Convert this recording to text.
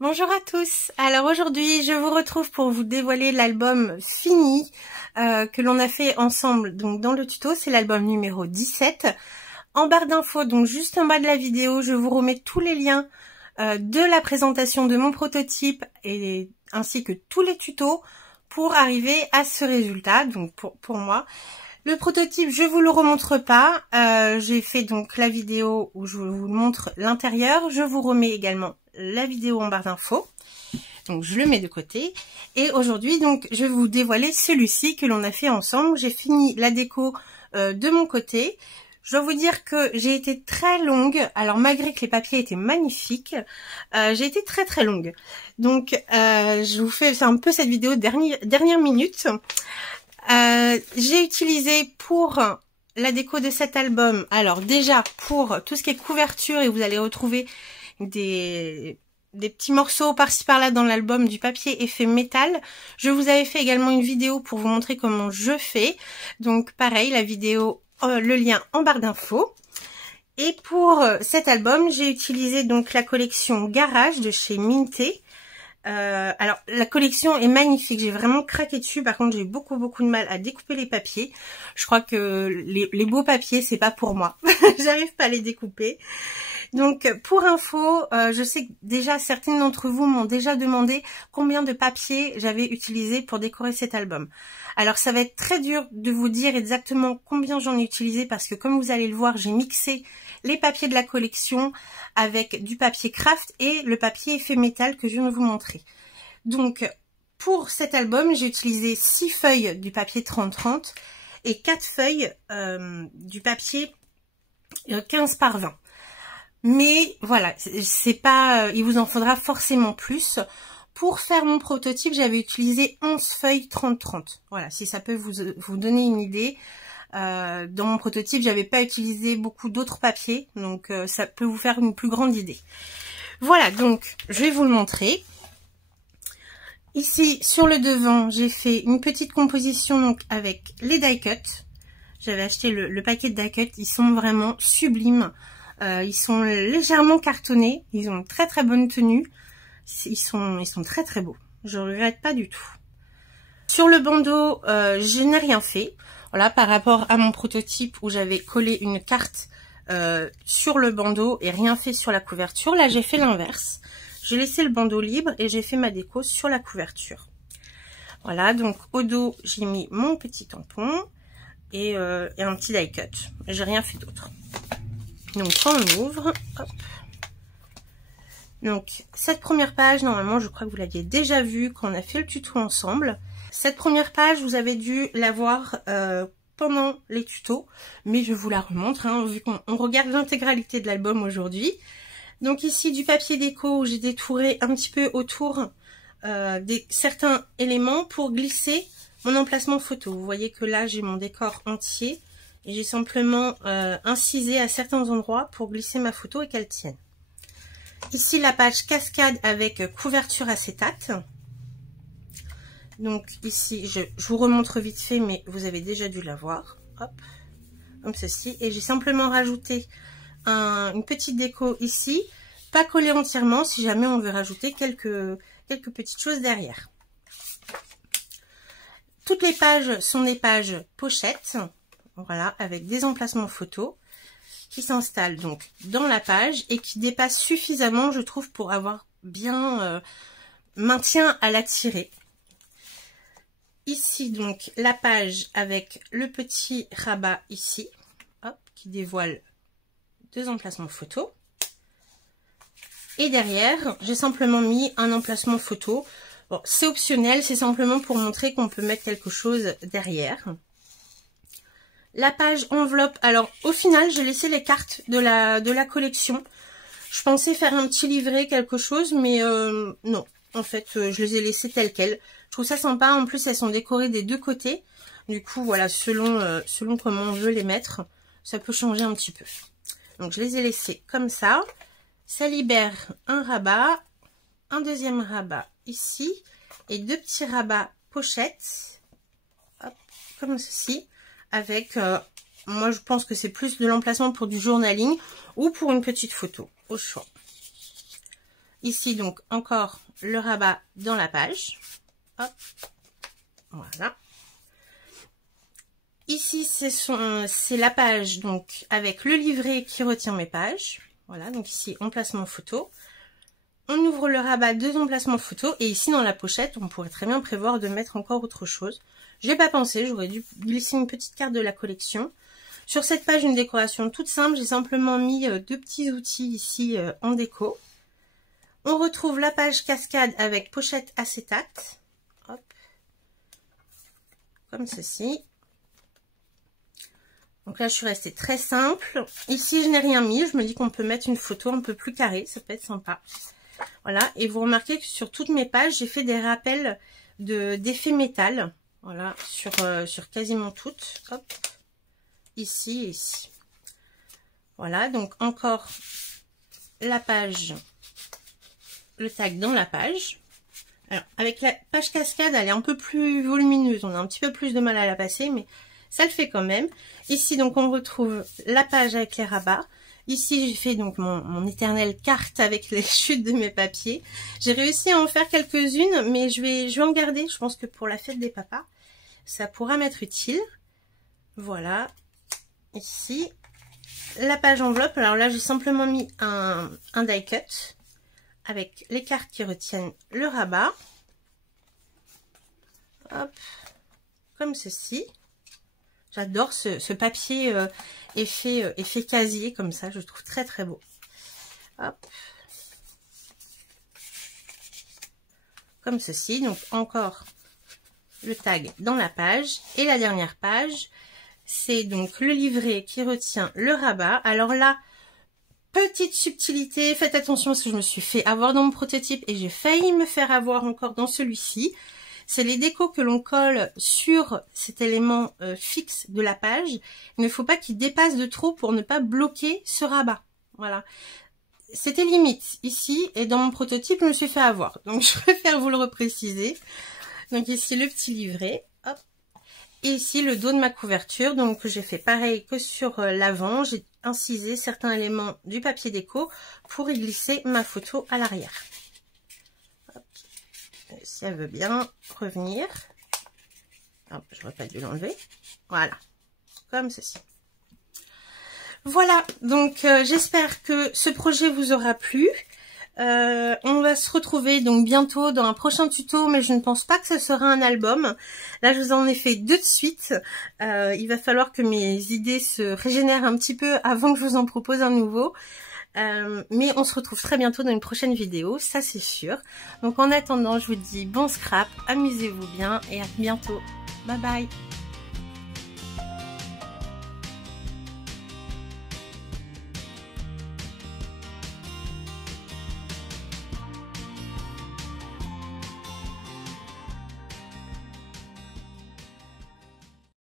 Bonjour à tous. Alors aujourd'hui, je vous retrouve pour vous dévoiler l'album fini que l'on a fait ensemble. Donc dans le tuto, c'est l'album numéro 17. En barre d'infos, donc juste en bas de la vidéo, je vous remets tous les liens de la présentation de mon prototype et ainsi que tous les tutos pour arriver à ce résultat. Donc pour moi, le prototype, je vous le remontre pas. J'ai fait donc la vidéo où je vous montre l'intérieur. Je vous remets également la vidéo en barre d'infos. Donc je le mets de côté. Et aujourd'hui, donc je vais vous dévoiler celui-ci que l'on a fait ensemble. J'ai fini la déco de mon côté. Je dois vous dire que j'ai été très longue. Alors malgré que les papiers étaient magnifiques, j'ai été très longue. Donc je vous fais un peu cette vidéo dernière minute. J'ai utilisé pour la déco de cet album, alors déjà pour tout ce qui est couverture, et vous allez retrouver des petits morceaux par-ci par-là dans l'album, du papier effet métal. Je vous avais fait également une vidéo pour vous montrer comment je fais. Donc pareil, la vidéo, le lien en barre d'infos. Et pour cet album, j'ai utilisé donc la collection Garage de chez Minté. Alors la collection est magnifique, j'ai vraiment craqué dessus. Par contre, j'ai beaucoup de mal à découper les papiers. Je crois que les beaux papiers, c'est pas pour moi. J'arrive pas à les découper. Donc pour info, je sais que déjà certaines d'entre vous m'ont déjà demandé combien de papier j'avais utilisé pour décorer cet album. Alors ça va être très dur de vous dire exactement combien j'en ai utilisé parce que comme vous allez le voir, j'ai mixé les papiers de la collection avec du papier craft et le papier effet métal que je viens de vous montrer. Donc pour cet album, j'ai utilisé 6 feuilles du papier 30-30 et 4 feuilles du papier 15 par 20. Mais voilà, c'est pas, il vous en faudra forcément plus. Pour faire mon prototype, j'avais utilisé 11 feuilles 30-30. Voilà, si ça peut vous donner une idée. Dans mon prototype, j'avais pas utilisé beaucoup d'autres papiers, donc ça peut vous faire une plus grande idée. Voilà, donc je vais vous le montrer. Ici, sur le devant, j'ai fait une petite composition donc avec les die cut. J'avais acheté le paquet de die cut, ils sont vraiment sublimes. Ils sont légèrement cartonnés, ils ont une très bonne tenue. Ils sont très beaux. Je regrette pas du tout. Sur le bandeau, je n'ai rien fait. Voilà, par rapport à mon prototype où j'avais collé une carte sur le bandeau et rien fait sur la couverture. Là, j'ai fait l'inverse. J'ai laissé le bandeau libre et j'ai fait ma déco sur la couverture. Voilà, donc au dos, j'ai mis mon petit tampon et un petit die cut. J'ai rien fait d'autre. Donc quand on ouvre, hop. Donc cette première page, normalement je crois que vous l'aviez déjà vue quand on a fait le tuto ensemble. Cette première page, vous avez dû la voir pendant les tutos, mais je vous la remontre, hein, vu qu'on regarde l'intégralité de l'album aujourd'hui. Donc ici du papier déco où j'ai détouré un petit peu autour certains éléments pour glisser mon emplacement photo. Vous voyez que là j'ai mon décor entier. Et j'ai simplement incisé à certains endroits pour glisser ma photo et qu'elle tienne. Ici la page cascade avec couverture acétate. Donc ici je vous remontre vite fait, mais vous avez déjà dû la voir. Hop, comme ceci. Et j'ai simplement rajouté une petite déco ici, pas collée entièrement si jamais on veut rajouter quelques petites choses derrière. Toutes les pages sont des pages pochettes. Voilà, avec des emplacements photos qui s'installent donc dans la page et qui dépassent suffisamment, je trouve, pour avoir bien maintien à la tirer. Ici, donc, la page avec le petit rabat ici, hop, qui dévoile 2 emplacements photos. Et derrière, j'ai simplement mis un emplacement photo. Bon, c'est optionnel, c'est simplement pour montrer qu'on peut mettre quelque chose derrière. La page enveloppe, alors au final j'ai laissé les cartes de la collection. Je pensais faire un petit livret, quelque chose, mais non. En fait, je les ai laissées telles quelles. Je trouve ça sympa, en plus elles sont décorées des deux côtés. Du coup, voilà, selon comment on veut les mettre, ça peut changer un petit peu. Donc je les ai laissées comme ça. Ça libère un rabat, un deuxième rabat ici, et 2 petits rabats pochettes, hop, comme ceci. Avec, moi je pense que c'est plus de l'emplacement pour du journaling ou pour une petite photo, au choix. Ici, donc, encore le rabat dans la page. Hop. Voilà. Ici, c'est la page, donc, avec le livret qui retient mes pages. Voilà, donc ici, emplacement photo. On ouvre le rabat, 2 emplacements photo. Et ici, dans la pochette, on pourrait très bien prévoir de mettre encore autre chose. J'ai pas pensé, j'aurais dû glisser une petite carte de la collection. Sur cette page, une décoration toute simple. J'ai simplement mis 2 petits outils ici en déco. On retrouve la page cascade avec pochette acétate. Hop. Comme ceci. Donc là, je suis restée très simple. Ici, je n'ai rien mis. Je me dis qu'on peut mettre une photo un peu plus carrée. Ça peut être sympa. Voilà. Et vous remarquez que sur toutes mes pages, j'ai fait des rappels d'effets métal. Voilà. Sur quasiment toutes. Hop. Ici et ici. Voilà. Donc, encore la page, le tag dans la page. Alors, avec la page cascade, elle est un peu plus volumineuse. On a un petit peu plus de mal à la passer, mais ça le fait quand même. Ici, donc, on retrouve la page avec les rabats. Ici, j'ai fait donc mon éternelle carte avec les chutes de mes papiers. J'ai réussi à en faire quelques-unes, mais je vais en garder. Je pense que pour la fête des papas, ça pourra m'être utile. Voilà. Ici, la page enveloppe. Alors là, j'ai simplement mis un die cut avec les cartes qui retiennent le rabat. Hop. Comme ceci. J'adore ce papier effet casier comme ça, je le trouve très très beau. Hop. Comme ceci, donc encore le tag dans la page. Et la dernière page, c'est donc le livret qui retient le rabat. Alors là, petite subtilité, faites attention parce que je me suis fait avoir dans mon prototype et j'ai failli me faire avoir encore dans celui-ci. C'est les décos que l'on colle sur cet élément fixe de la page. Il ne faut pas qu'il dépasse de trop pour ne pas bloquer ce rabat. Voilà. C'était limite ici et dans mon prototype, je me suis fait avoir. Donc, je préfère vous le repréciser. Donc, ici, le petit livret. Hop. Et ici, le dos de ma couverture. Donc, j'ai fait pareil que sur l'avant. J'ai incisé certains éléments du papier déco pour y glisser ma photo à l'arrière. Si elle veut bien revenir. J'aurais pas dû l'enlever. Voilà. Comme ceci. Voilà. Donc, j'espère que ce projet vous aura plu. On va se retrouver donc bientôt dans un prochain tuto, mais je ne pense pas que ce sera un album. Là, je vous en ai fait 2 de suite. Il va falloir que mes idées se régénèrent un petit peu avant que je vous en propose un nouveau. Mais on se retrouve très bientôt dans une prochaine vidéo, ça c'est sûr. Donc en attendant, je vous dis bon scrap, amusez-vous bien et à bientôt. Bye bye.